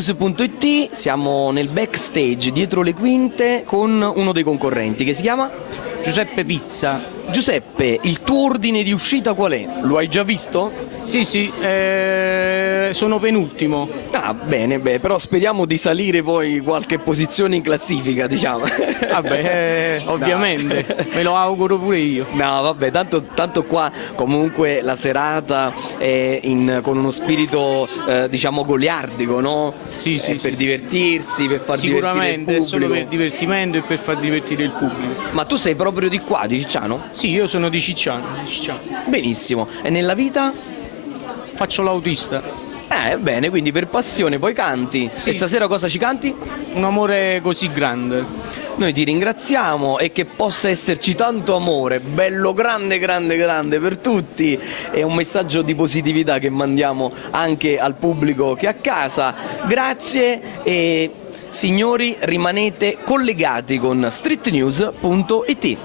streetnews.it, siamo nel backstage dietro le quinte con uno dei concorrenti che si chiama Giuseppe Pizza. Giuseppe. Il tuo ordine di uscita qual è? Lo hai già visto? Sì, sono penultimo. Ah, bene, però speriamo di salire poi qualche posizione in classifica, diciamo. Vabbè, ovviamente, me lo auguro pure io. No, vabbè, tanto qua comunque la serata è con uno spirito, diciamo, goliardico, no? Sì, Per divertirsi, per far divertire il sicuramente, pubblico. è solo per divertimento e per far divertire il pubblico. Ma tu sei proprio di qua, di Cicciano? Sì, io sono di Cicciano. Benissimo. E nella vita? Faccio l'autista. Bene, quindi per passione poi canti. Sì. E stasera cosa ci canti? Un amore così grande. Noi ti ringraziamo e che possa esserci tanto amore, bello grande, grande, grande per tutti, e un messaggio di positività che mandiamo anche al pubblico che è a casa. Grazie e signori, rimanete collegati con streetnews.it.